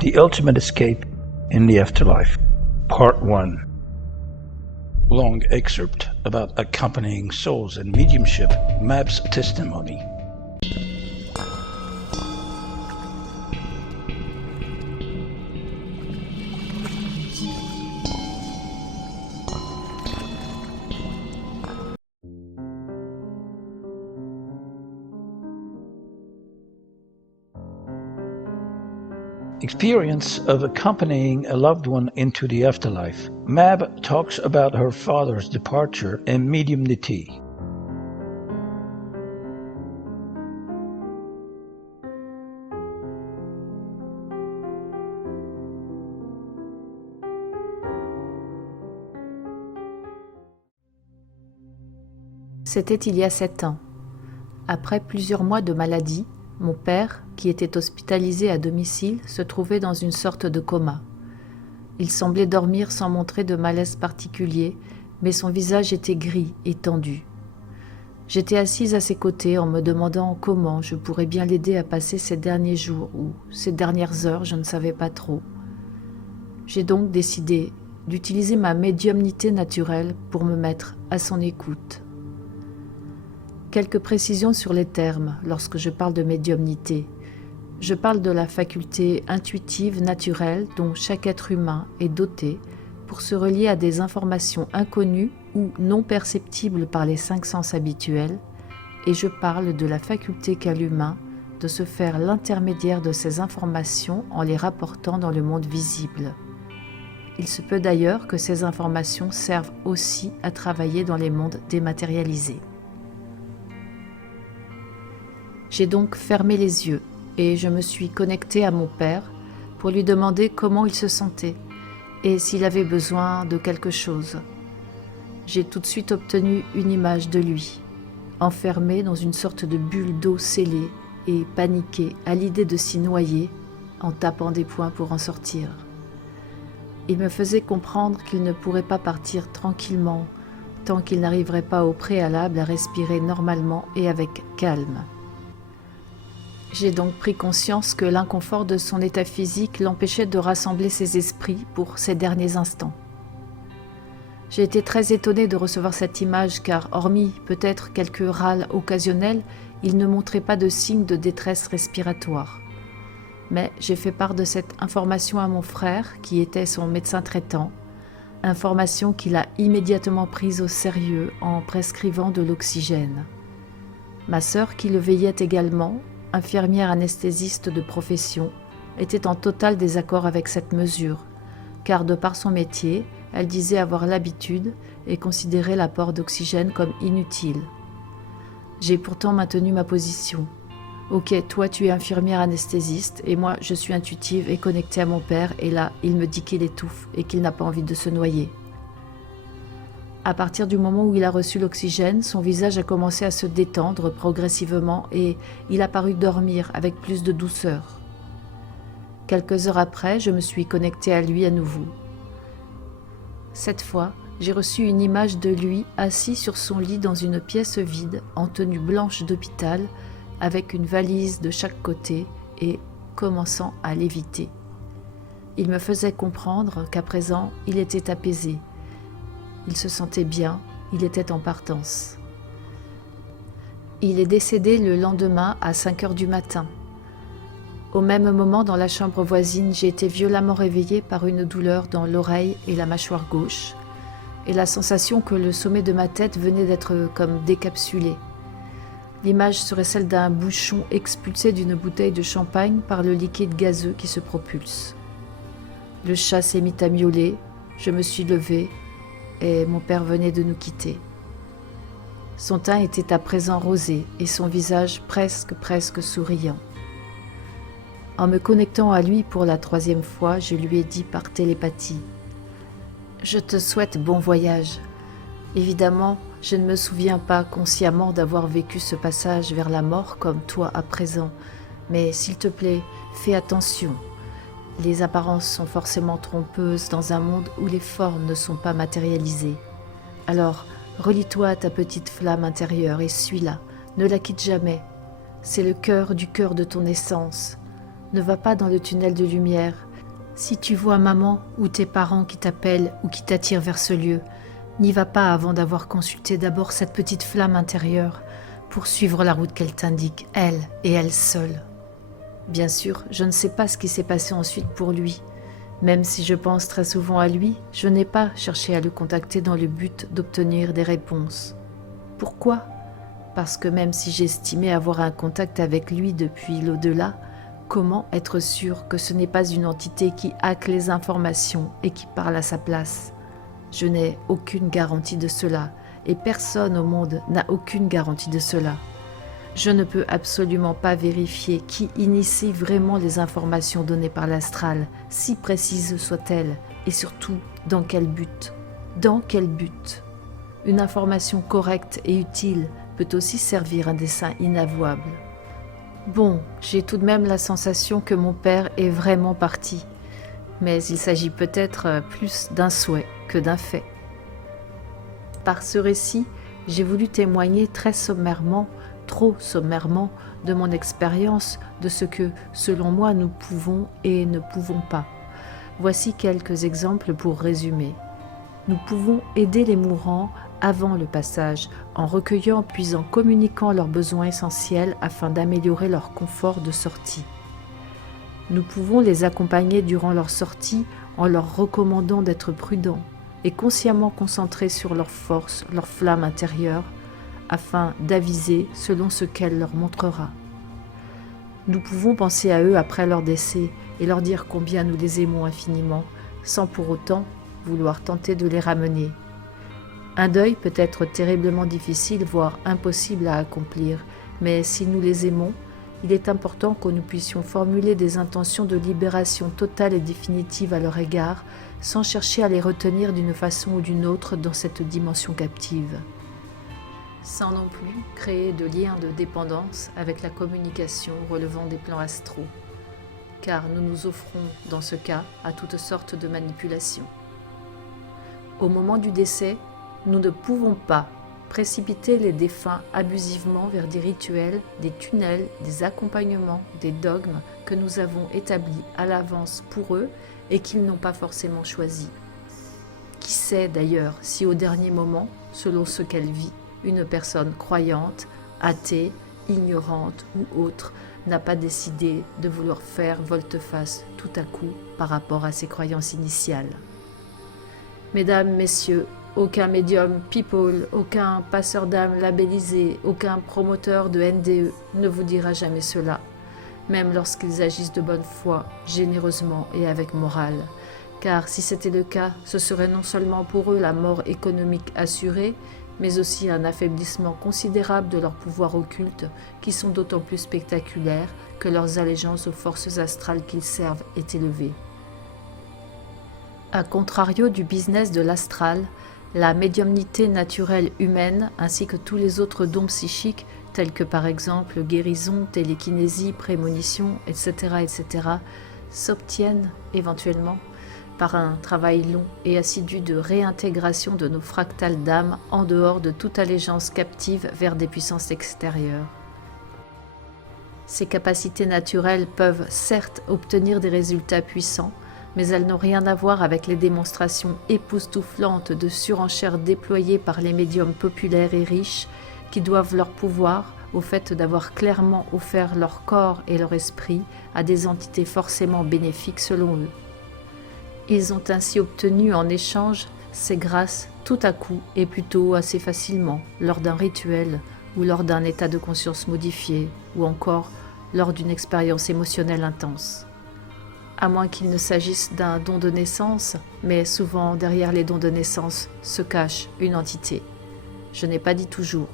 The Ultimate Escape in the Afterlife, Part 1. Long excerpt about accompanying souls and mediumship, Mab's testimony. Experience of accompanying a loved one into the afterlife. Mab talks about her father's departure and mediumnity. C'était il y a 7 ans. Après plusieurs mois de maladie, mon père, qui était hospitalisé à domicile, se trouvait dans une sorte de coma. Il semblait dormir sans montrer de malaise particulier, mais son visage était gris et tendu. J'étais assise à ses côtés en me demandant comment je pourrais bien l'aider à passer ces derniers jours ou ces dernières heures, je ne savais pas trop. J'ai donc décidé d'utiliser ma médiumnité naturelle pour me mettre à son écoute. Quelques précisions sur les termes lorsque je parle de médiumnité. Je parle de la faculté intuitive naturelle dont chaque être humain est doté pour se relier à des informations inconnues ou non perceptibles par les 5 sens habituels, et je parle de la faculté qu'a l'humain de se faire l'intermédiaire de ces informations en les rapportant dans le monde visible. Il se peut d'ailleurs que ces informations servent aussi à travailler dans les mondes dématérialisés. J'ai donc fermé les yeux et je me suis connectée à mon père pour lui demander comment il se sentait et s'il avait besoin de quelque chose. J'ai tout de suite obtenu une image de lui, enfermé dans une sorte de bulle d'eau scellée et paniqué à l'idée de s'y noyer en tapant des poings pour en sortir. Il me faisait comprendre qu'il ne pourrait pas partir tranquillement tant qu'il n'arriverait pas au préalable à respirer normalement et avec calme. J'ai donc pris conscience que l'inconfort de son état physique l'empêchait de rassembler ses esprits pour ces derniers instants. J'ai été très étonnée de recevoir cette image car, hormis peut-être quelques râles occasionnels, il ne montrait pas de signes de détresse respiratoire. Mais j'ai fait part de cette information à mon frère, qui était son médecin traitant, information qu'il a immédiatement prise au sérieux en prescrivant de l'oxygène. Ma sœur, qui le veillait également, infirmière anesthésiste de profession, était en total désaccord avec cette mesure, car de par son métier, elle disait avoir l'habitude et considérait l'apport d'oxygène comme inutile. J'ai pourtant maintenu ma position. Ok, toi tu es infirmière anesthésiste et moi je suis intuitive et connectée à mon père et là il me dit qu'il étouffe et qu'il n'a pas envie de se noyer. À partir du moment où il a reçu l'oxygène, son visage a commencé à se détendre progressivement et il a paru dormir avec plus de douceur. Quelques heures après, je me suis connectée à lui à nouveau. Cette fois, j'ai reçu une image de lui assis sur son lit dans une pièce vide, en tenue blanche d'hôpital, avec une valise de chaque côté et commençant à léviter. Il me faisait comprendre qu'à présent, il était apaisé. Il se sentait bien, il était en partance. Il est décédé le lendemain à 5 heures du matin. Au même moment, dans la chambre voisine, j'ai été violemment réveillée par une douleur dans l'oreille et la mâchoire gauche, et la sensation que le sommet de ma tête venait d'être comme décapsulé. L'image serait celle d'un bouchon expulsé d'une bouteille de champagne par le liquide gazeux qui se propulse. Le chat s'est mis à miauler, je me suis levée, et mon père venait de nous quitter. Son teint était à présent rosé et son visage presque souriant. En me connectant à lui pour la 3e fois, je lui ai dit par télépathie « Je te souhaite bon voyage. Évidemment, je ne me souviens pas consciemment d'avoir vécu ce passage vers la mort comme toi à présent, mais s'il te plaît, fais attention. Les apparences sont forcément trompeuses dans un monde où les formes ne sont pas matérialisées. Alors, relie-toi à ta petite flamme intérieure et suis-la, ne la quitte jamais. C'est le cœur du cœur de ton essence. Ne va pas dans le tunnel de lumière, Si tu vois maman ou tes parents qui t'appellent ou qui t'attirent vers ce lieu, n'y va pas avant d'avoir consulté d'abord cette petite flamme intérieure pour suivre la route qu'elle t'indique, elle et elle seule. Bien sûr, je ne sais pas ce qui s'est passé ensuite pour lui. Même si je pense très souvent à lui, je n'ai pas cherché à le contacter dans le but d'obtenir des réponses. Pourquoi ? Parce que même si j'estimais avoir un contact avec lui depuis l'au-delà, comment être sûr que ce n'est pas une entité qui hack les informations et qui parle à sa place ? Je n'ai aucune garantie de cela, et personne au monde n'a aucune garantie de cela. Je ne peux absolument pas vérifier qui initie vraiment les informations données par l'astral, si précises soient-elles, et surtout dans quel but. Dans quel but ? Une information correcte et utile peut aussi servir un dessein inavouable. Bon, j'ai tout de même la sensation que mon père est vraiment parti, mais il s'agit peut-être plus d'un souhait que d'un fait. Par ce récit, j'ai voulu témoigner très sommairement, trop sommairement, de mon expérience, de ce que, selon moi, nous pouvons et ne pouvons pas. Voici quelques exemples pour résumer. Nous pouvons aider les mourants avant le passage, en recueillant puis en communiquant leurs besoins essentiels afin d'améliorer leur confort de sortie. Nous pouvons les accompagner durant leur sortie en leur recommandant d'être prudents et consciemment concentrés sur leurs forces, leur flamme intérieure, afin d'aviser selon ce qu'elle leur montrera. Nous pouvons penser à eux après leur décès et leur dire combien nous les aimons infiniment, sans pour autant vouloir tenter de les ramener. Un deuil peut être terriblement difficile, voire impossible à accomplir, mais si nous les aimons, il est important que nous puissions formuler des intentions de libération totale et définitive à leur égard, sans chercher à les retenir d'une façon ou d'une autre dans cette dimension captive. Sans non plus créer de liens de dépendance avec la communication relevant des plans astraux, car nous nous offrons, dans ce cas, à toutes sortes de manipulations. Au moment du décès, nous ne pouvons pas précipiter les défunts abusivement vers des rituels, des tunnels, des accompagnements, des dogmes que nous avons établis à l'avance pour eux et qu'ils n'ont pas forcément choisis. Qui sait d'ailleurs si au dernier moment, selon ce qu'elle vit, une personne croyante, athée, ignorante ou autre n'a pas décidé de vouloir faire volte-face tout à coup par rapport à ses croyances initiales. Mesdames, messieurs, aucun médium people, aucun passeur d'âme labellisé, aucun promoteur de NDE ne vous dira jamais cela, même lorsqu'ils agissent de bonne foi, généreusement et avec morale. Car si c'était le cas, ce serait non seulement pour eux la mort économique assurée, mais aussi un affaiblissement considérable de leurs pouvoirs occultes, qui sont d'autant plus spectaculaires que leurs allégeances aux forces astrales qu'ils servent est élevée. A contrario du business de l'astral, la médiumnité naturelle humaine, ainsi que tous les autres dons psychiques, tels que par exemple guérison, télékinésie, prémonition, etc., s'obtiennent éventuellement par un travail long et assidu de réintégration de nos fractales d'âme en dehors de toute allégeance captive vers des puissances extérieures. Ces capacités naturelles peuvent certes obtenir des résultats puissants, mais elles n'ont rien à voir avec les démonstrations époustouflantes de surenchère déployées par les médiums populaires et riches qui doivent leur pouvoir au fait d'avoir clairement offert leur corps et leur esprit à des entités forcément bénéfiques selon eux. Ils ont ainsi obtenu en échange ces grâces tout à coup et plutôt assez facilement lors d'un rituel ou lors d'un état de conscience modifié ou encore lors d'une expérience émotionnelle intense. À moins qu'il ne s'agisse d'un don de naissance, mais souvent derrière les dons de naissance se cache une entité. Je n'ai pas dit toujours.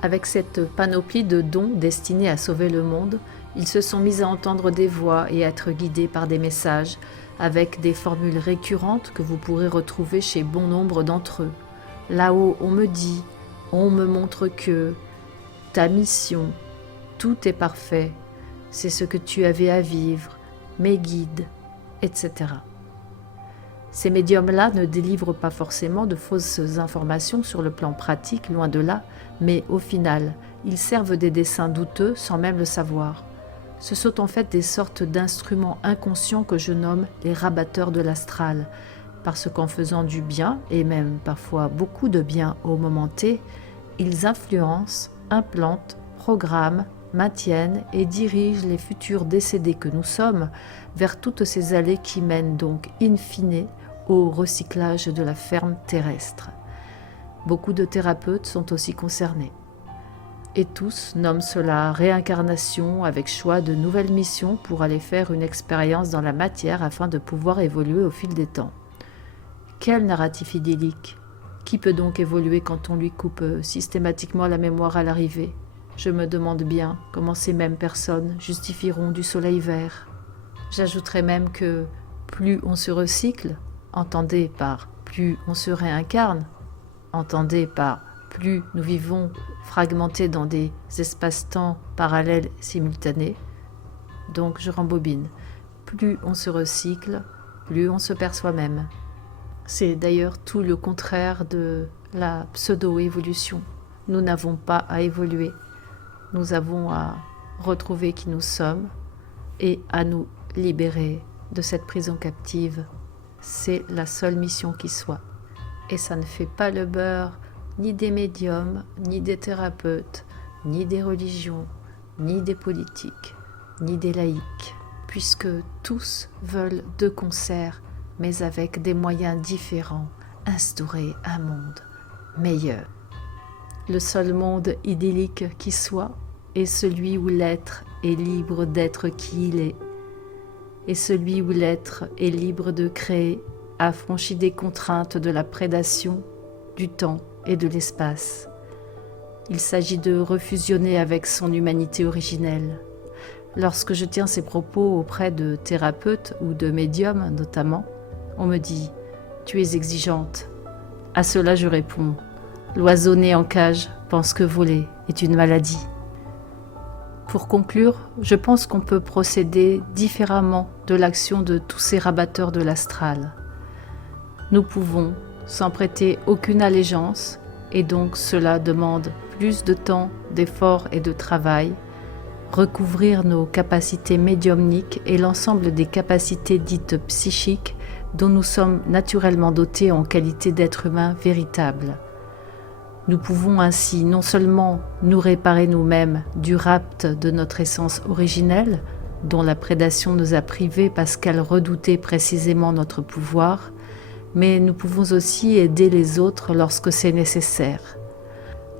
Avec cette panoplie de dons destinés à sauver le monde, ils se sont mis à entendre des voix et à être guidés par des messages, avec des formules récurrentes que vous pourrez retrouver chez bon nombre d'entre eux. Là-haut, on me dit, on me montre que, ta mission, tout est parfait, c'est ce que tu avais à vivre, mes guides, etc. Ces médiums-là ne délivrent pas forcément de fausses informations sur le plan pratique, loin de là, mais au final, ils servent des desseins douteux sans même le savoir. Ce sont en fait des sortes d'instruments inconscients que je nomme les rabatteurs de l'astral, parce qu'en faisant du bien, et même parfois beaucoup de bien au moment T, ils influencent, implantent, programment, maintiennent et dirigent les futurs décédés que nous sommes vers toutes ces allées qui mènent donc in fine au recyclage de la ferme terrestre. Beaucoup de thérapeutes sont aussi concernés. Et tous nomment cela réincarnation avec choix de nouvelles missions pour aller faire une expérience dans la matière afin de pouvoir évoluer au fil des temps. Quel narratif idyllique! Qui peut donc évoluer quand on lui coupe systématiquement la mémoire à l'arrivée? Je me demande bien comment ces mêmes personnes justifieront du soleil vert. J'ajouterais même que plus on se recycle, entendez par plus on se réincarne, entendez par plus nous vivons fragmentés dans des espaces-temps parallèles simultanés. Donc je rembobine. Plus on se recycle, plus on se perd soi-même. C'est d'ailleurs tout le contraire de la pseudo-évolution. Nous n'avons pas à évoluer. Nous avons à retrouver qui nous sommes et à nous libérer de cette prison captive. C'est la seule mission qui soit. Et ça ne fait pas le beurre ni des médiums, ni des thérapeutes, ni des religions, ni des politiques, ni des laïcs, puisque tous veulent de concert, mais avec des moyens différents, instaurer un monde meilleur. Le seul monde idyllique qui soit est celui où l'être est libre d'être qui il est, et celui où l'être est libre de créer, affranchi des contraintes de la prédation, du temps et de l'espace. Il s'agit de refusionner avec son humanité originelle. Lorsque je tiens ces propos auprès de thérapeutes ou de médiums notamment, on me dit « Tu es exigeante ». À cela je réponds « L'oiseau né en cage pense que voler est une maladie ». Pour conclure, je pense qu'on peut procéder différemment de l'action de tous ces rabatteurs de l'astral. Nous pouvons, sans prêter aucune allégeance, et donc cela demande plus de temps, d'efforts et de travail, recouvrir nos capacités médiumniques et l'ensemble des capacités dites psychiques dont nous sommes naturellement dotés en qualité d'être humain véritable. Nous pouvons ainsi non seulement nous réparer nous-mêmes du rapt de notre essence originelle, dont la prédation nous a privés parce qu'elle redoutait précisément notre pouvoir, mais nous pouvons aussi aider les autres lorsque c'est nécessaire.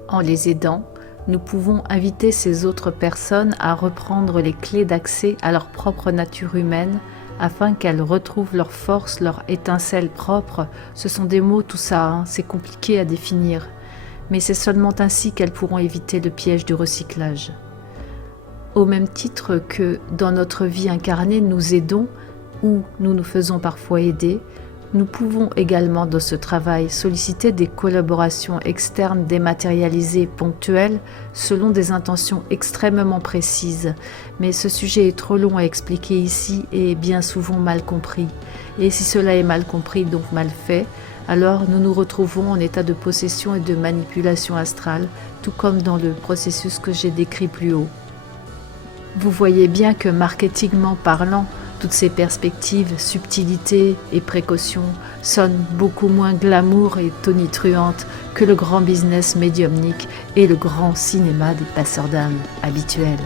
En les aidant, nous pouvons inviter ces autres personnes à reprendre les clés d'accès à leur propre nature humaine afin qu'elles retrouvent leur force, leur étincelle propre. Ce sont des mots tout ça, c'est compliqué à définir, mais c'est seulement ainsi qu'elles pourront éviter le piège du recyclage. Au même titre que dans notre vie incarnée nous aidons ou nous nous faisons parfois aider, nous pouvons également dans ce travail solliciter des collaborations externes dématérialisées ponctuelles selon des intentions extrêmement précises. Mais ce sujet est trop long à expliquer ici et bien souvent mal compris. Et si cela est mal compris, donc mal fait, alors nous nous retrouvons en état de possession et de manipulation astrale, tout comme dans le processus que j'ai décrit plus haut. Vous voyez bien que marketingment parlant, toutes ces perspectives, subtilités et précautions sonnent beaucoup moins glamour et tonitruantes que le grand business médiumnique et le grand cinéma des passeurs d'âme habituels.